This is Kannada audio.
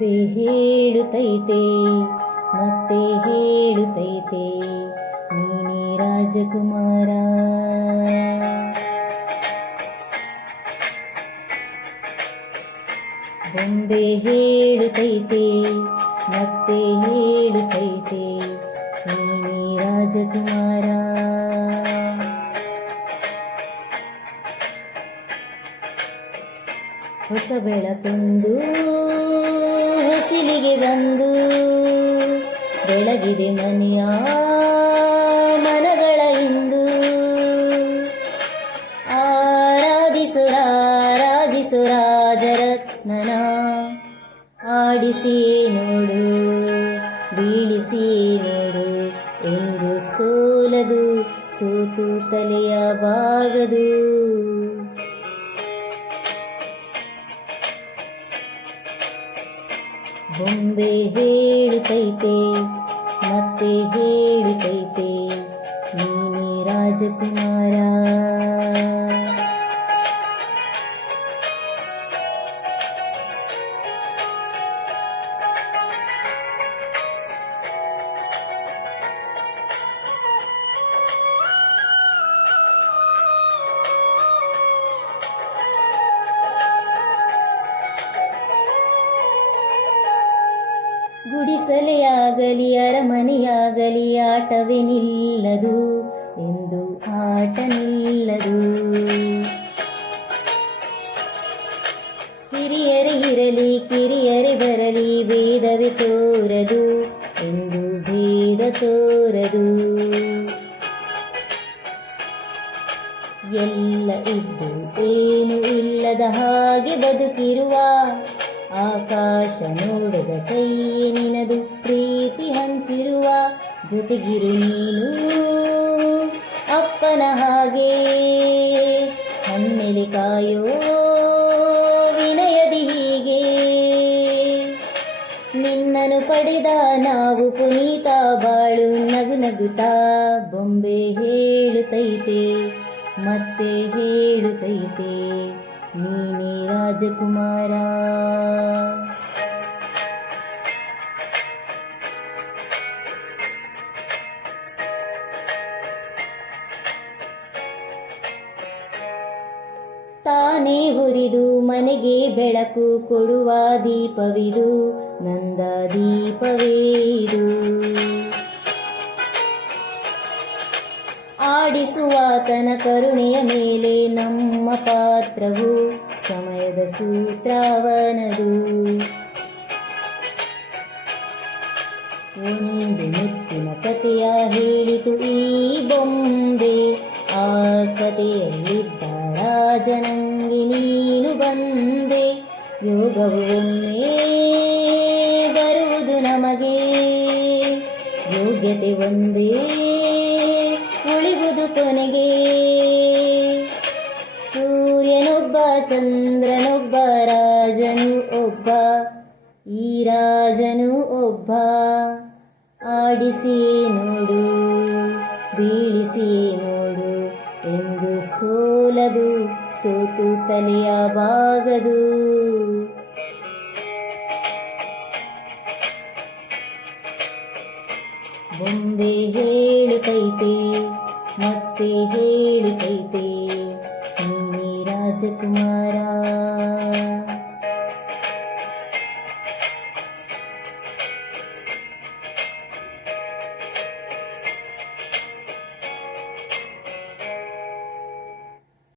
ಬೊಂಬೆ ಹೇಳುತ್ತೈತೆ ಮತ್ತೆ ಹೇಳುತ್ತೈತೆ ನೀನೇ ರಾಜಕುಮಾರ. ಬೊಂಬೆ ಹೇಳುತ್ತೈತೆ ಮತ್ತೆ ಹೇಳುತ್ತೈತೆ ನೀನೇ ರಾಜಕುಮಾರ. ಹೊಸ ಬೆಳಕೊಂದು ಹೊಸಿಲಿಗೆ ಬಂದು ಬೆಳಗಿದೆ ಮನೆಯ ಮನಗಳ ಇಂದು. ಆರಾಧಿಸು ರಾಜರತ್ನನ, ಆಡಿಸಿ ನೋಡು ಬೀಳಿಸಿ ನೋಡು ಎಂದು ಸೋಲದು ಸೋತು ತಲೆಯ ಬಾಗದು. ಬೊಂಬೆ ಹೇಳುತ್ತೈತೆ ಮತ್ತೆ ಹೇಳುತ್ತೈತೆ ನೀನೇ ರಾಜಕುಮಾರ. ಗುಡಿಸಲೆಯಾಗಲಿ ಅರಮನೆಯಾಗಲಿ ಆಟವೇ ನಿಲ್ಲದು ಎಂದು ಆಟ ನಿಲ್ಲದು. ಹಿರಿಯರೇ ಇರಲಿ ಕಿರಿಯರೇ ಬರಲಿ ಭೇದವೇ ತೋರದು ಎಂದು ಭೇದ ತೋರದು. ಎಲ್ಲ ಇದ್ದು ಏನು ಇಲ್ಲದ ಹಾಗೆ ಬದುಕಿರುವ ಆಕಾಶ ನೋಡದ ಕೈಯೇ ನಿನದು ಪ್ರೀತಿ ಹಂಚಿರುವ. ಜೊತೆಗಿರು ನೀನು ಅಪ್ಪನ ಹಾಗೆ ಹಮ್ಮೆಲೆ ಕಾಯೋ ವಿನಯದಿ ಹೀಗೆ. ನಿನ್ನನ್ನು ಪಡೆದ ನಾವು ಪುನೀತ ಬಾಳು ನಗು ನಗುತ್ತಾ. ಬೊಂಬೆ ಹೇಳುತ್ತೈತೆ ಮತ್ತೆ ಹೇಳುತ್ತೈತೆ ನೀನೇ ರಾಜಕುಮಾರ. ತಾನೇ ಉರಿದು ಮನೆಗೆ ಬೆಳಕು ಕೊಡುವ ದೀಪವಿದು ನಂದ ದೀಪವೇ ಇದು. ಆಡಿಸುವಾತನ ಕರುಣೆಯ ಮೇಲೆ ನಮ್ಮ ಪಾತ್ರವು ಸಮಯದ ಸೂತ್ರವನದು. ಒಂದು ಮುತ್ತಿನ ಕಥೆಯ ಹೇಳಿತು ಈ ಬೊಂಬೆ, ಆ ಕಥೆಯಲ್ಲಿದ್ದ ರಾಜನಂಗೆ ನೀನು ಬಂದೆ. ಯೋಗವು ಒಮ್ಮೆ ಬರುವುದು ನಮಗೆ, ಯೋಗ್ಯತೆ ಒಂದೇ ಉಳಿವುದು ಕೊನೆಗೆ. ಸೂರ್ಯನೊಬ್ಬ ಚಂದ್ರನೊಬ್ಬ ರಾಜನು ಒಬ್ಬ, ಈ ರಾಜನು ಒಬ್ಬ. ಆಡಿಸಿ ನೋಡು ಬೀಳಿಸಿ ನೋಡು ಎಂದು ಸೋಲದು ಸೋತು ತಲೆಯ ಬಾಗದು. ಬೊಂಬೆ ಹೇಳುತ್ತೈತೆ ಮತ್ತೆ ಹೇಳುತ್ತೈತೆ